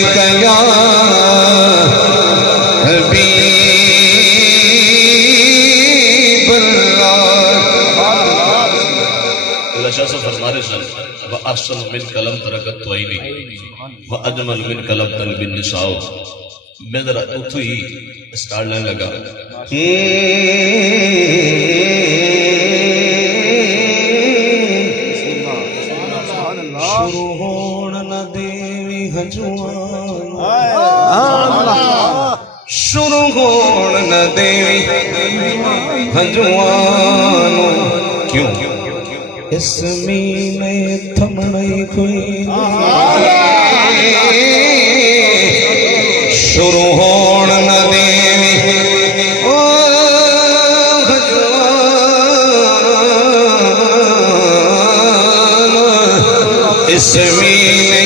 لبیک یا حبیب اللہ شاہ صاحب فرمانے سن وَأَحْسَنُ مِنْ كَلَمْ تَرَكَتْ وَعِنِي وَأَجْمَلُ مِنْ كَلَمْ تَلْبِ النِّسَاءُ میں ذرا اتھو ہی اسٹار لائن لگا شروع ہون نہ دیوی ہجوان شروع ہون نہ دیوی ہجوان کیوں اس مینے تھمنے کوئی شروع ہون نہ دیوی اس مینے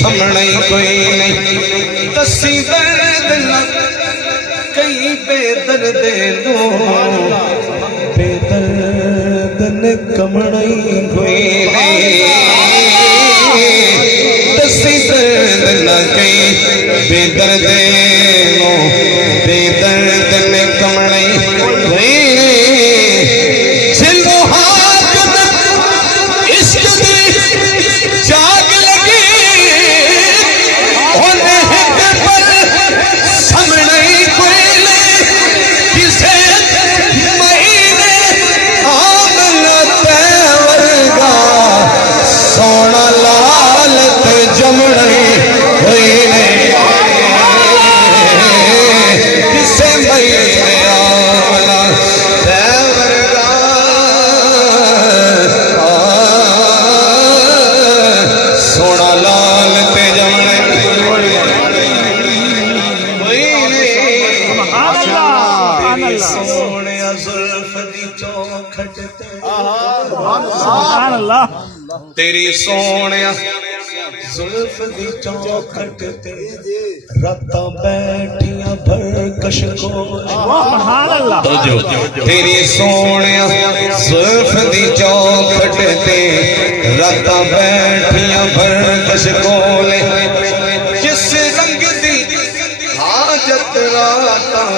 تھمنے کوئی نہیں دسی درد لگ کئی بے درد دو بے درد کمڑے کوئی نہیں دسی درد نہ کئی بے درد نو بے درد کمڑے کوئی نہیں چلو ہاتھ عشق دی جاگ لگی انہیں ہٹ پر سمنے کوئی نہیں کسے مہینے سونا لالت جمڑے ہوئی نہیں کسے مہینے آمنا تیورگا سونا لالت جمڑے ہوئی نہیں سونے زلف دی چوکھٹتے تیری سونیا زلف دی چوکھٹ تے راتاں بیٹھیاں بھرکش کو تیری سونیا زلف دی چوکھٹ تے راتاں بیٹھیاں بھرکش کولے جس رنگ دی حاجت راتاں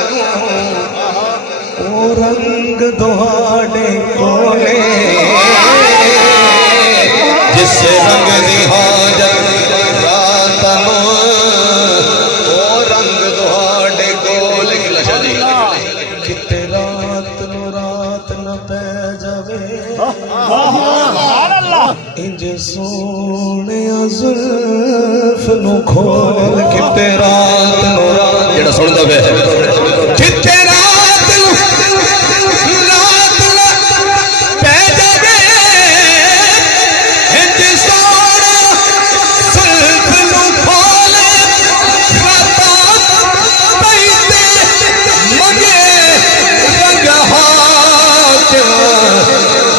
او رنگ دہاڑے کولے جس رنگ دی حاجت راتاں او رنگ دہاڑے کولے کتے رات نہ پہ جاوے انج سونے زلف نو کھول کتے رات جڑا سن دا پہ کتے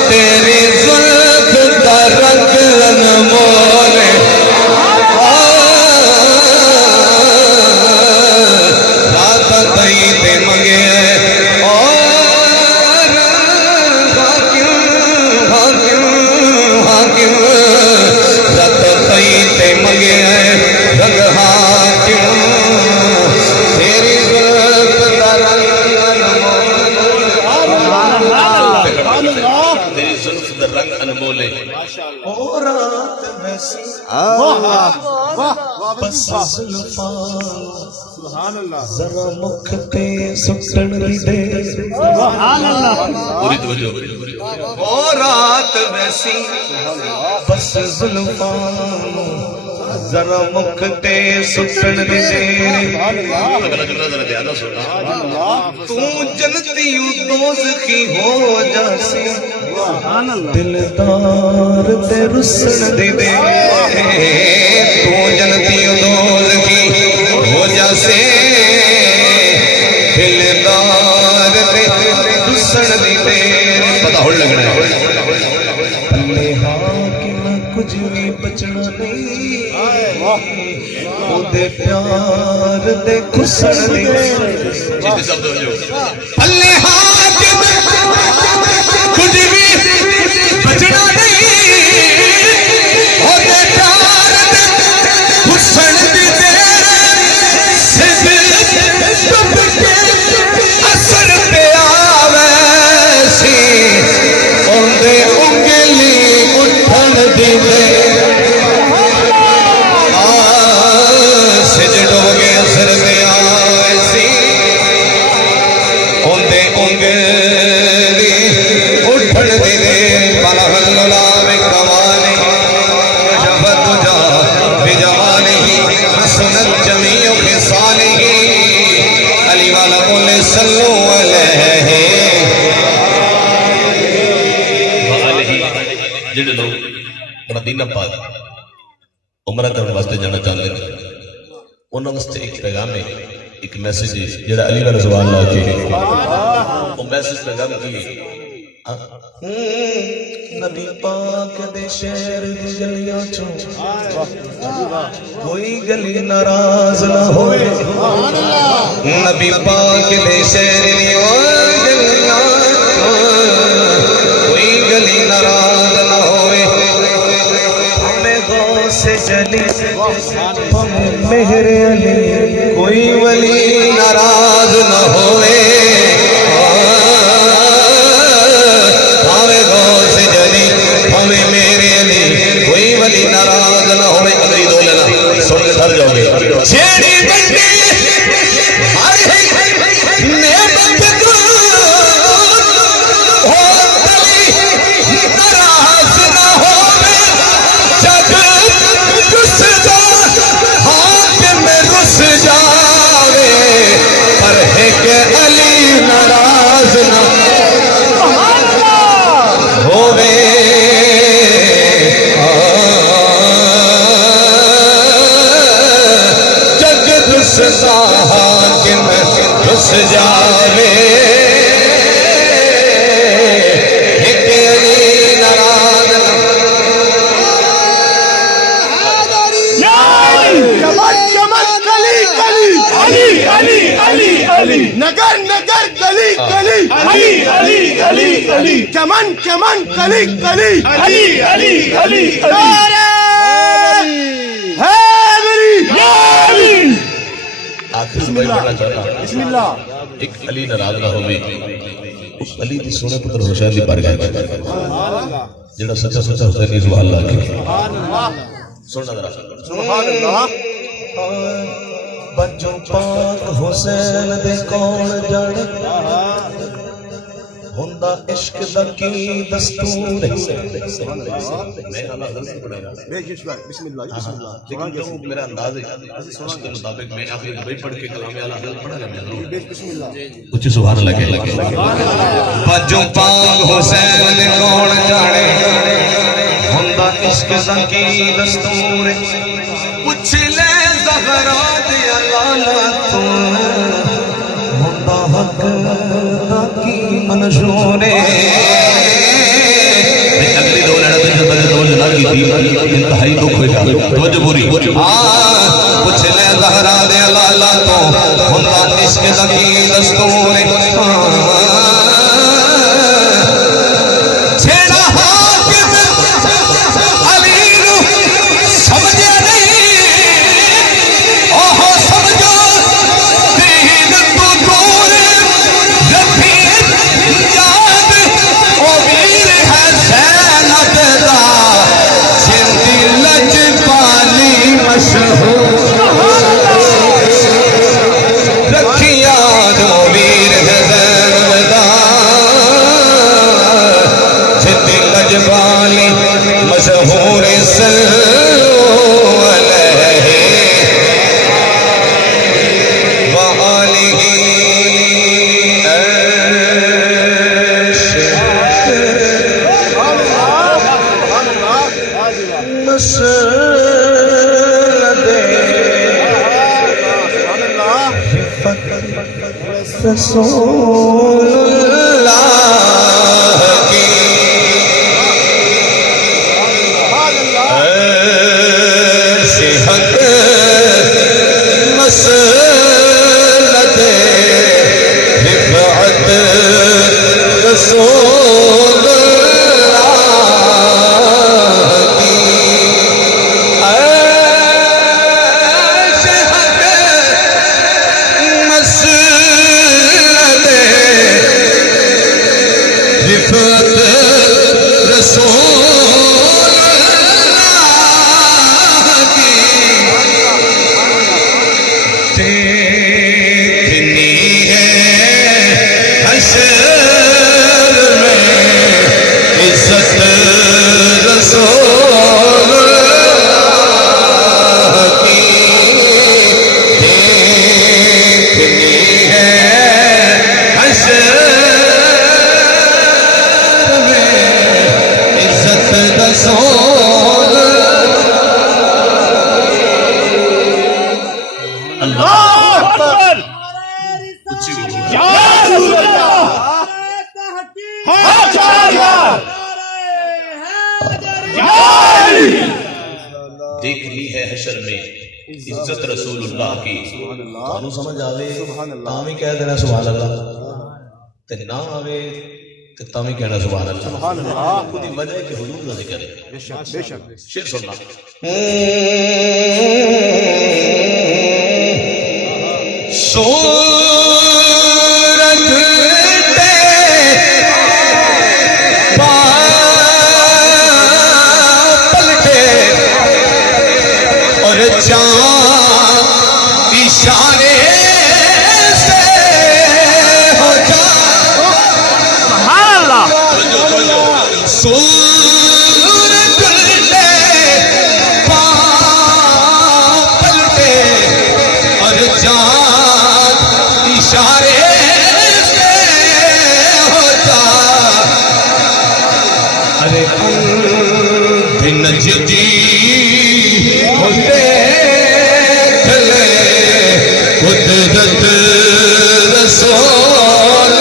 تیری زلف دا رنگ انمول رات دئی تے منگے اور حاکم رات دئی تے منگے رنگ حاکم تیری زلف دا رنگ رنگ انمولے او رات ویسی بس زلفان ذرا مکھ تے سٹن دے او رات ویسی بس زلفان ذرا مکھ تے سٹن دے تو جنتی دوزخی ہو جاسی دلدار تے رسن دے دے تو جنتی دوزخی ہو جاسے دلدار تے رسن دے دے پتہ ہو لگنا ہے پلے حاکم کچھ بھی بچنا نہیں او دے پیار دے کسن دے پلے حاکم کچھ بھی بچنا نہیں او دے پیار دے کسن دے مدینہ پاک عمرہ کرنے واسطے جانا چاہتے ہیں انہوں واسطے ایک پیغام ہے ایک میسیج ہے جڑا علی والا زبان لا کے وہ میسیج پیغام کی نبی پاک دے شہر دی گلیاں چوں کوئی گلی ناراض نہ ہوئے نبی پاک دے شہر دی گلیاں کوئی گلی ناراض نہ ہوئے ہمیں غوث جلی ہمیں مہر علی کوئی ولی ناراض نہ ہوئے ناراض نہ ہوئے اگلی دو لینا سن کے تھر جاؤ گے چھیڑی بندی نعمت کو ہو دلی ناراض نہ ہوئے جب رس جا حاکم رس جاوے پر ہے کہ علی ناراض نہ ہوئے حاکم رس جاوے ایک علی ناراض نگر نگر گلی گلی علی علی علی علی چمن چمن گلی گلی علی علی علی آخر سے بھائی بڑھنا چاہتا بسم اللہ ایک علی ناراض نہ ہوئے اس علی دی سونے پتر حسین دی بار گئے جڑا سچا سچا حسین کی سبحان اللہ کی سننا ذرا سبحان اللہ بچوں پاک حسین دے کون جانے ہوندا عشق دا کی دستور میں اللہ غلط پڑھے گا بسم اللہ بسم اللہ لیکن جو میرا انداز ہے اس کے مطابق میں آخری دبئی پڑھ کے کلام اعلیٰ غلط پڑھا گا میں بسم اللہ اچھی سبحان اللہ کہہ لگے بچوں پاک حسین دے کون جانے ہوندا عشق دا کی دستور پوچھ لے زہرا دی لالا تو ہوندا حق دا کی منشور اگلی دو لڑا تو توجہ نہ کی تھی انتہائی دکھ ہوئے توجہ پوری پوچھ لے زہرا دی لالا تو ہوندا عشق دا کی دستور مشہور رسول اللہ کی صحت مسلط رفعت رسول اللہ اکبر یا رسول اللہ دیکھ لی ہے حشر میں عزت رسول اللہ کی تانوں سمجھ آوے تاں بھی کہہ دینا سبحان اللہ تے نہ آوے تے تاں بھی کہنا سبحان اللہ سبحان اللہ خودی وجہ ہے کہ حضور کا ذکر ہے بے شک شعر سننا سورج تے پلٹے اور چاند اشارے سے ہو جا سبحان اللہ سورج تے پلٹے اور چاند اشارے سے ہوتا ارے دن جی ہوتے کھلے قدرت رسول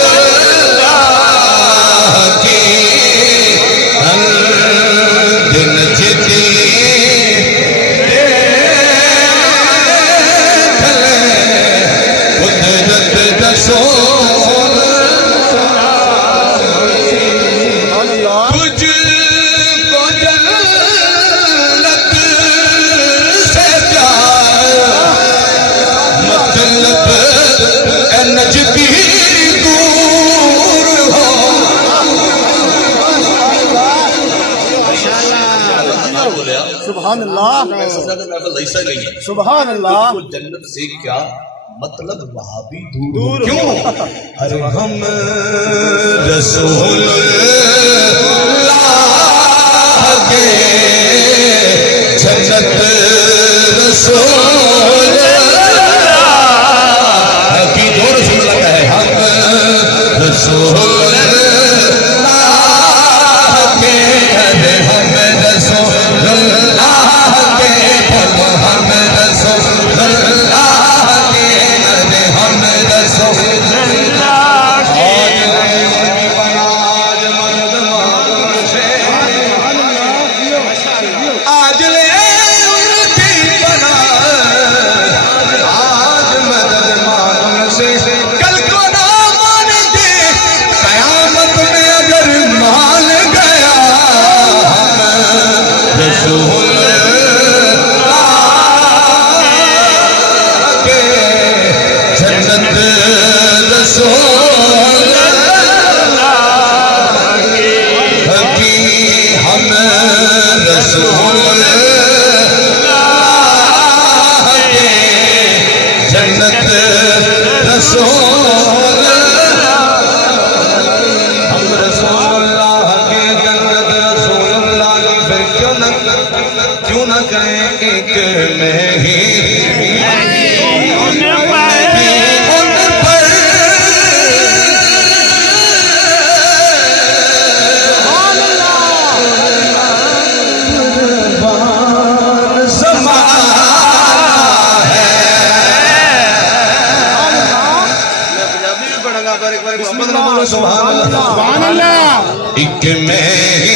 اللہ کی دن جی قدرت رسول تجھ کو جنت سے پیار مطلب اے نجدی دور ہو سبحان اللہ سبحان اللہ جنت سے کیا مطلب وہاں بھی دور کیوں ارے ہم رسول اللہ کے جنت رسول اللہ کی دو رسول اللہ کا ہے ہم رسول اللہ کے ارے ہم رسول اللہ کے ہم رسول اللہ آج لے ان کی بنا آج مدد مانگ سے کل کو نہ مان دے قیامت میں اگر مان گیا ہم رسول اللہ کے جنت رسول اللہ کی ہم رسول اللہ کے جنت رسول ہم رسول اللہ کے جنت رسول اللہ کی پھر کیوں نہ کہیں ایک میں ہی سبحان اللہ ایک میں ہی